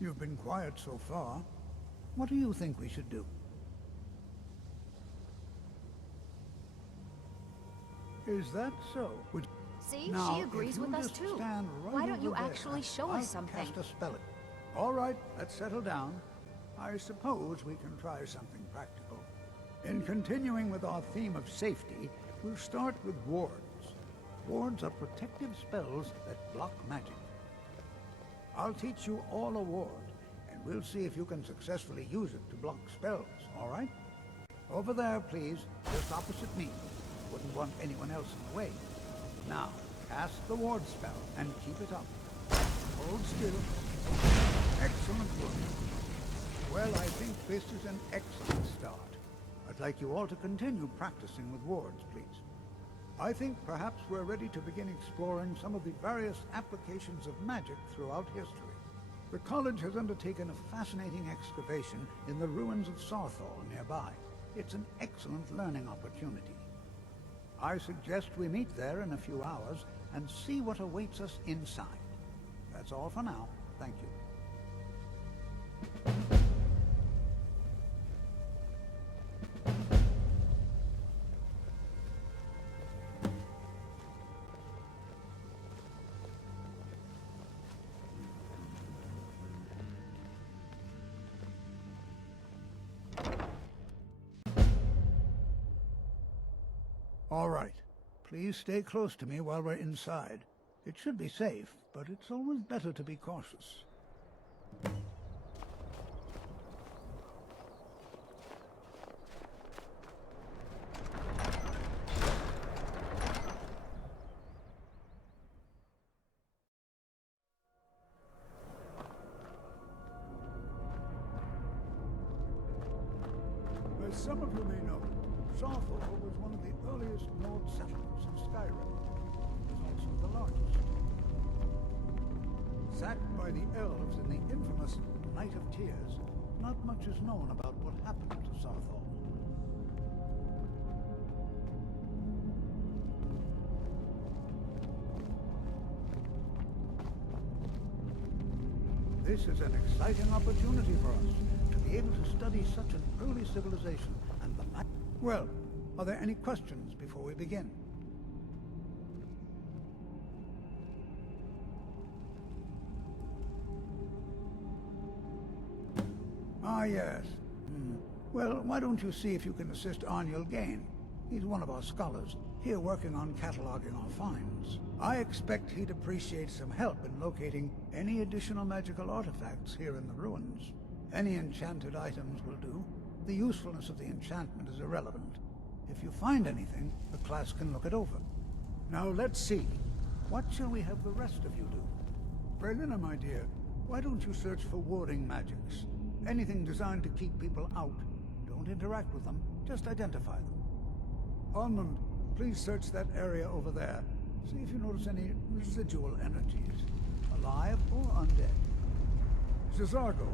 You've been quiet so far. What do you think we should do? Is that so? See, Now, she agrees with us too. Why don't you actually show us something? Cast a spell. All right, let's settle down. I suppose we can try something practical. In continuing with our theme of safety, we'll start with wards. Wards are protective spells that block magic. I'll teach you all a ward, and we'll see if you can successfully use it to block spells, all right? Over there, please, just opposite me. Wouldn't want anyone else in the way. Now, cast the ward spell and keep it up. Hold still. Excellent work. Well, I think this is an excellent start. I'd like you all to continue practicing with wards, please. I think perhaps we're ready to begin exploring some of the various applications of magic throughout history. The college has undertaken a fascinating excavation in the ruins of Saarthal nearby. It's an excellent learning opportunity. I suggest we meet there in a few hours and see what awaits us inside. That's all for now. Thank you. All right. Please stay close to me while we're inside. It should be safe, but it's always better to be cautious. As some of you may know, Saarthal was one of the earliest Nord settlements of Skyrim. It was also the largest. Sacked by the elves in the infamous Night of Tears, not much is known about what happened to Saarthal. This is an exciting opportunity for us to be able to study such an early civilization and the magic. Well, are there any questions before we begin? Ah, yes. Well, why don't you see if you can assist Arniel Gain? He's one of our scholars, here working on cataloging our finds. I expect he'd appreciate some help in locating any additional magical artifacts here in the ruins. Any enchanted items will do. The usefulness of the enchantment is irrelevant. If you find anything, the class can look it over. Now let's see. What shall we have the rest of you do? Berlina, my dear, why don't you search for warding magics? Anything designed to keep people out. Don't interact with them, just identify them. Almond, please search that area over there. See if you notice any residual energies, alive or undead. Cesargo,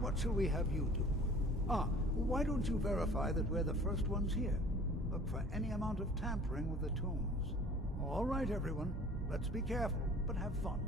what shall we have you do? Ah, why don't you verify that we're the first ones here? Look for any amount of tampering with the tombs. All right, everyone. Let's be careful, but have fun.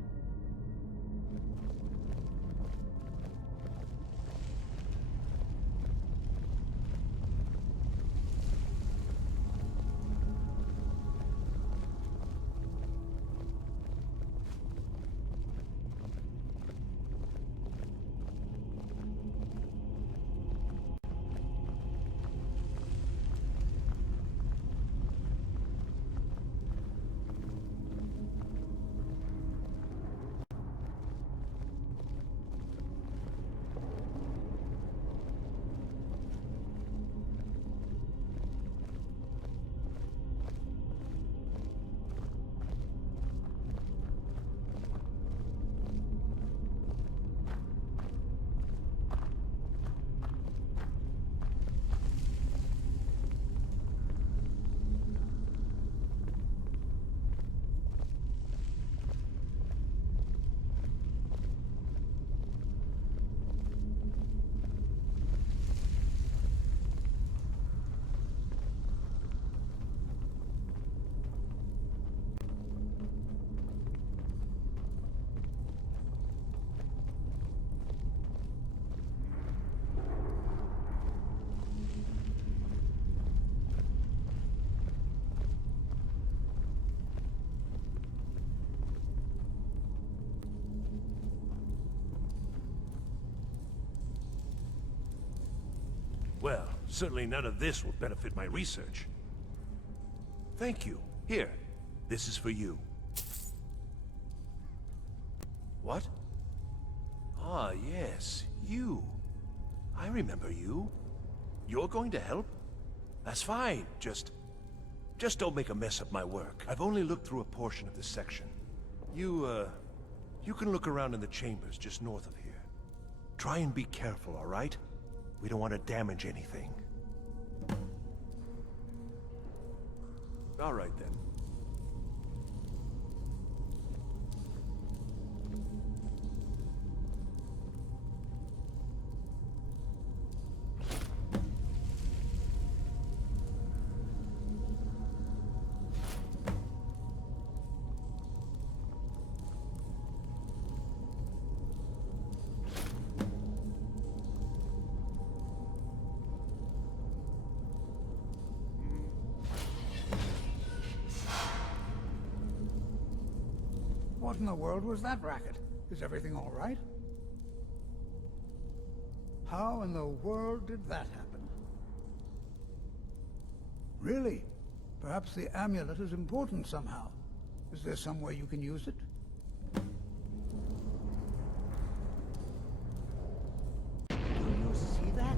Well, certainly none of this will benefit my research. Thank you. Here, this is for you. What? Ah, yes, you. I remember you. You're going to help? That's fine. Just don't make a mess of my work. I've only looked through a portion of this section. You can look around in the chambers just north of here. Try and be careful, all right? We don't want to damage anything. All right, then. What in the world was that racket? Is everything all right? How in the world did that happen? Really? Perhaps the amulet is important somehow. Is there some way you can use it? Do you see that?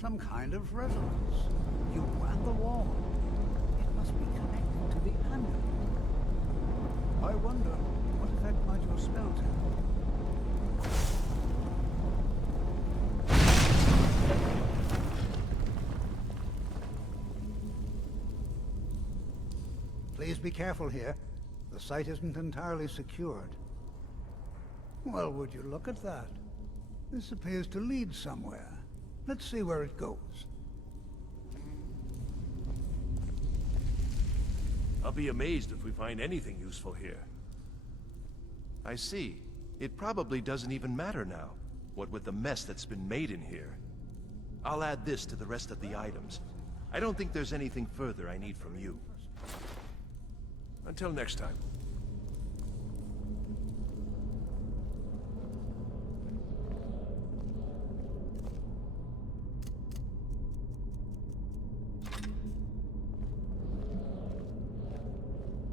Some kind of resonance. You and the wall. It must be connected to the amulet. I wonder, what effect might your spells have? Please be careful here. The site isn't entirely secured. Well, would you look at that? This appears to lead somewhere. Let's see where it goes. I'll be amazed if we find anything useful here. I see. It probably doesn't even matter now, what with the mess that's been made in here. I'll add this to the rest of the items. I don't think there's anything further I need from you. Until next time.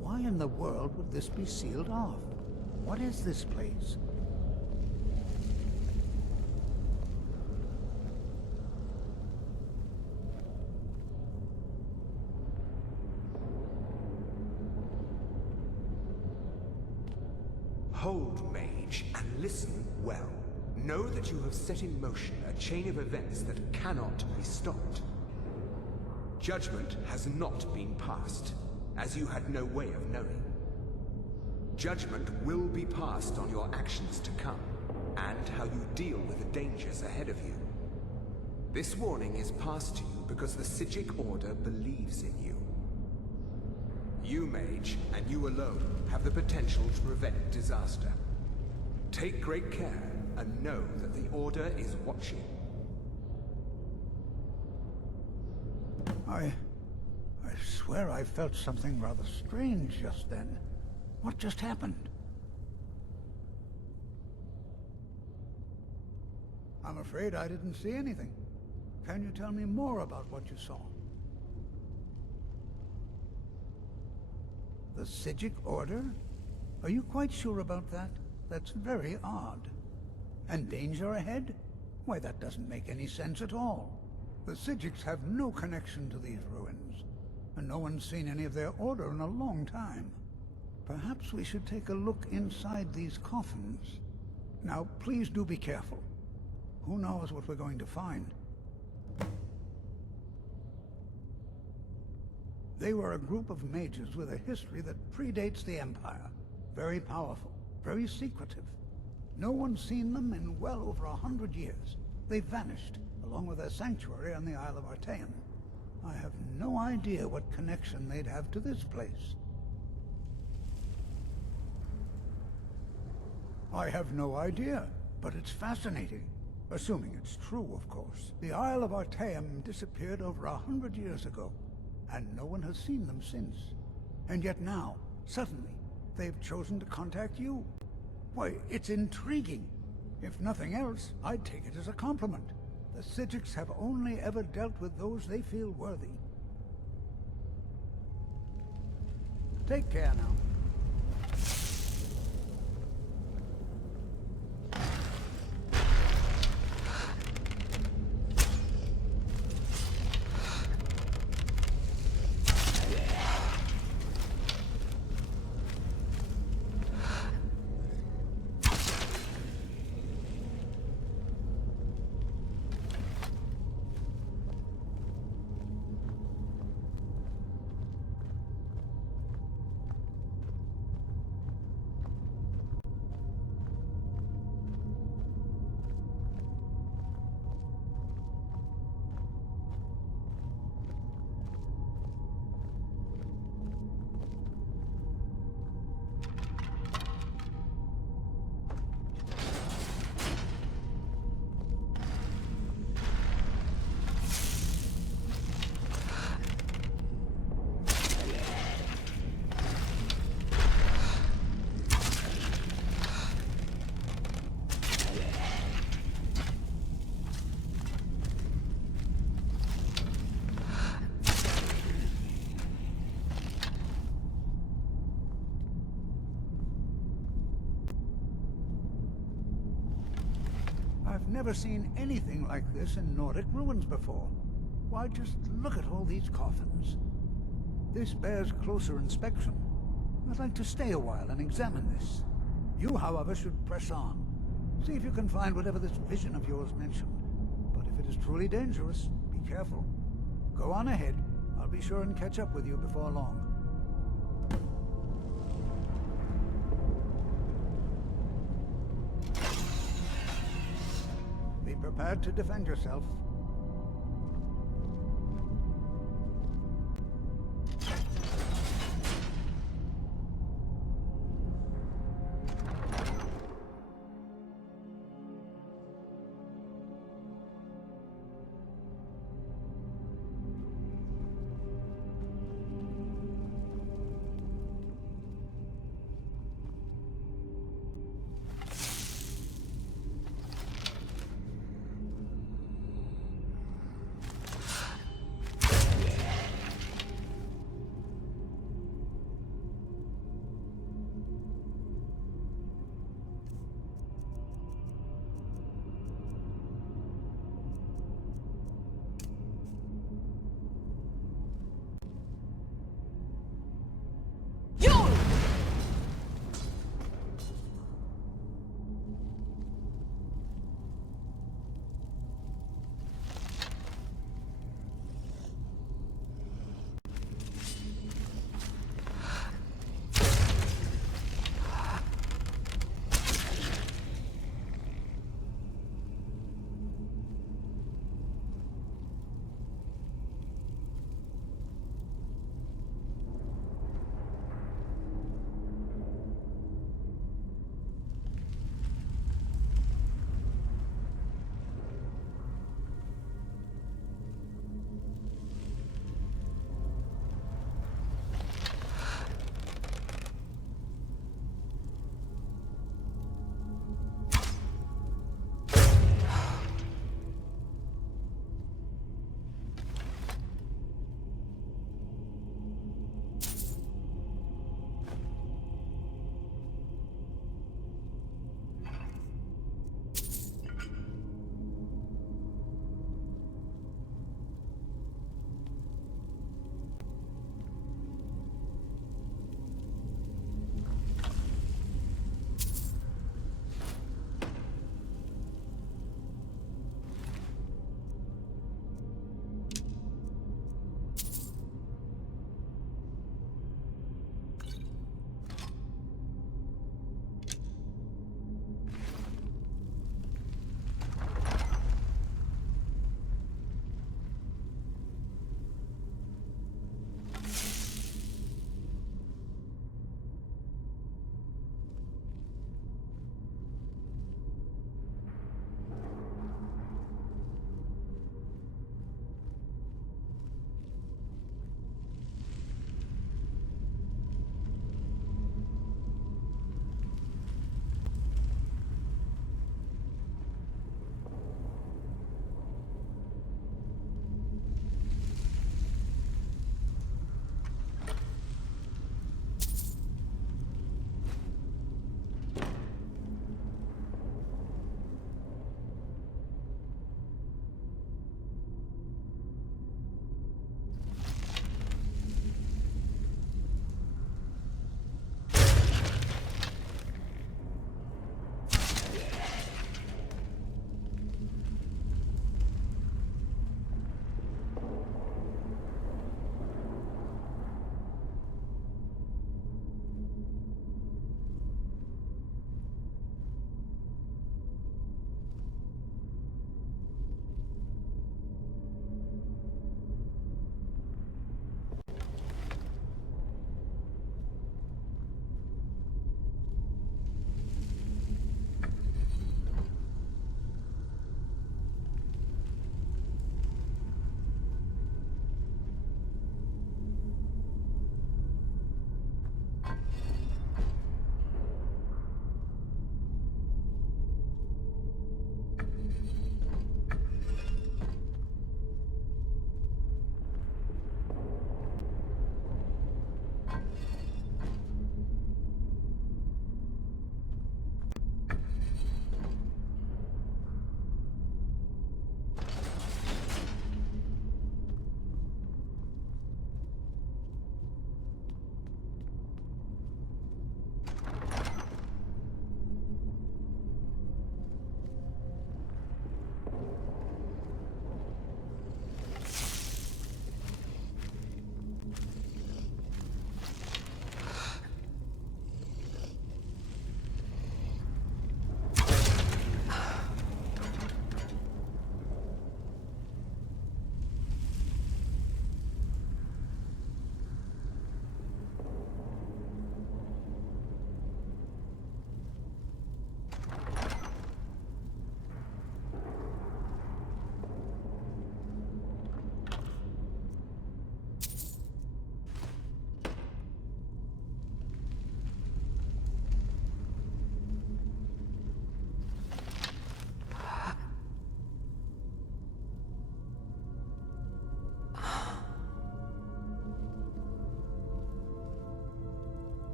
Why in the world would this be sealed off? What is this place? Hold, mage, and listen well. Know that you have set in motion a chain of events that cannot be stopped. Judgment has not been passed, as you had no way of knowing. Judgment will be passed on your actions to come, and how you deal with the dangers ahead of you. This warning is passed to you because the Psijic Order believes in you. You, mage, and you alone, have the potential to prevent disaster. Take great care, and know that the Order is watching. I swear I felt something rather strange just then. What just happened? I'm afraid I didn't see anything. Can you tell me more about what you saw? The Psijic Order? Are you quite sure about that? That's very odd. And danger ahead? Why, that doesn't make any sense at all. The Psijics have no connection to these ruins, and no one's seen any of their order in a long time. Perhaps we should take a look inside these coffins. Now, please do be careful. Who knows what we're going to find? They were a group of mages with a history that predates the Empire. Very powerful, very secretive. No one's seen them in well over 100 years. They vanished, along with their sanctuary on the Isle of Artaeum. I have no idea what connection they'd have to this place. I have no idea, but it's fascinating. Assuming it's true, of course. The Isle of Artaeum disappeared over 100 years ago, and no one has seen them since. And yet now, suddenly, they've chosen to contact you. Why, it's intriguing. If nothing else, I'd take it as a compliment. The Psijics have only ever dealt with those they feel worthy. Take care now. I've never seen anything like this in Nordic ruins before. Why, just look at all these coffins. This bears closer inspection. I'd like to stay a while and examine this. You, however, should press on. See if you can find whatever this vision of yours mentioned. But if it is truly dangerous, be careful. Go on ahead. I'll be sure and catch up with you before long. Be prepared to defend yourself.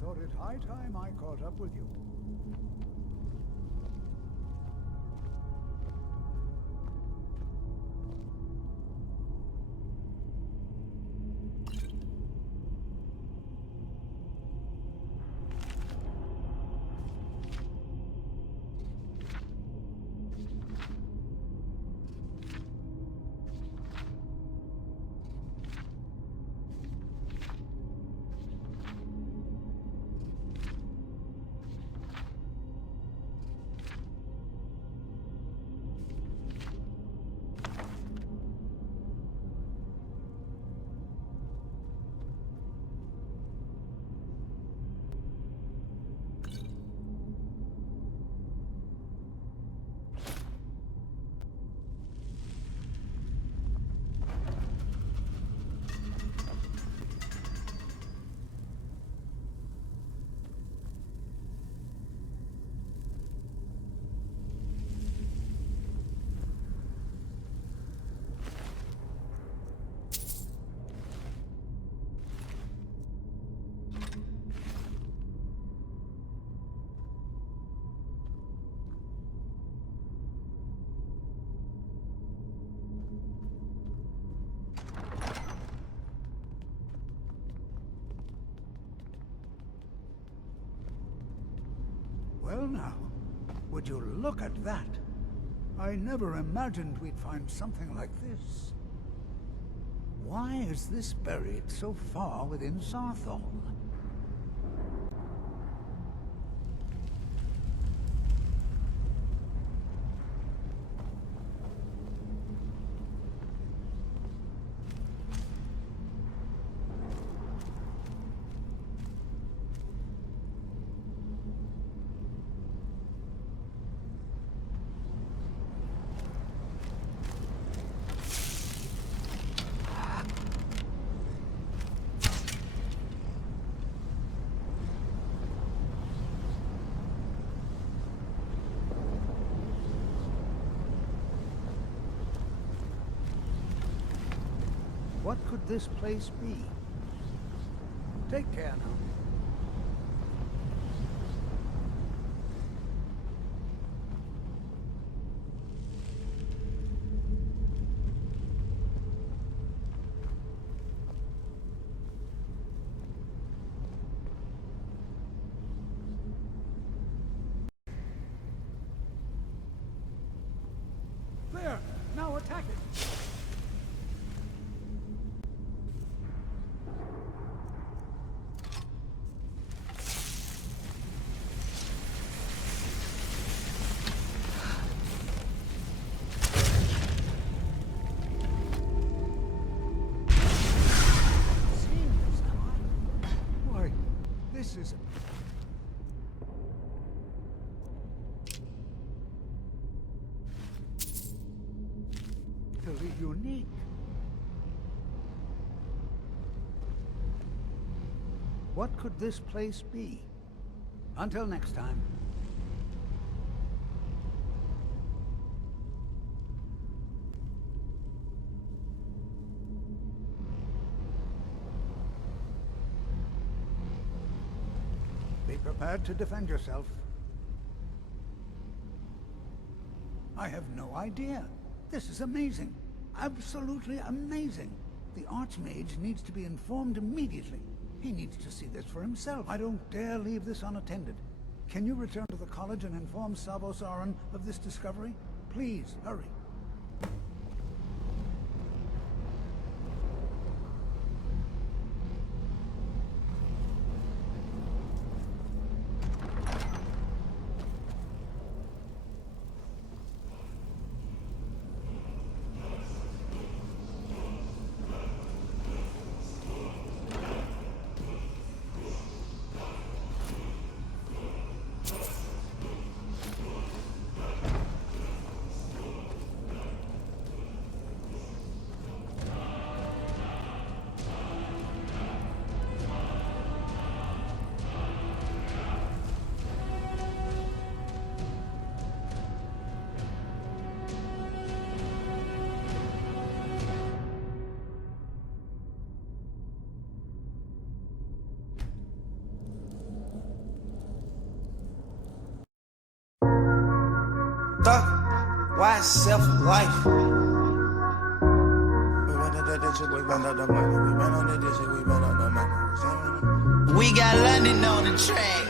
thought it high time I caught up with you. Well now, would you look at that? I never imagined we'd find something like this. Why is this buried so far within Saarthal? What could this place be? Take care now. There! Now attack it! This is totally unique. What could this place be? Until next time. Be prepared to defend yourself. I have no idea. This is amazing. Absolutely amazing. The Archmage needs to be informed immediately. He needs to see this for himself. I don't dare leave this unattended. Can you return to the college and inform Saarthal of this discovery? Please, hurry. thug. Why self-life? We run up that digit, we run up the money. We run on the digit, we run up the money. We got London on the track.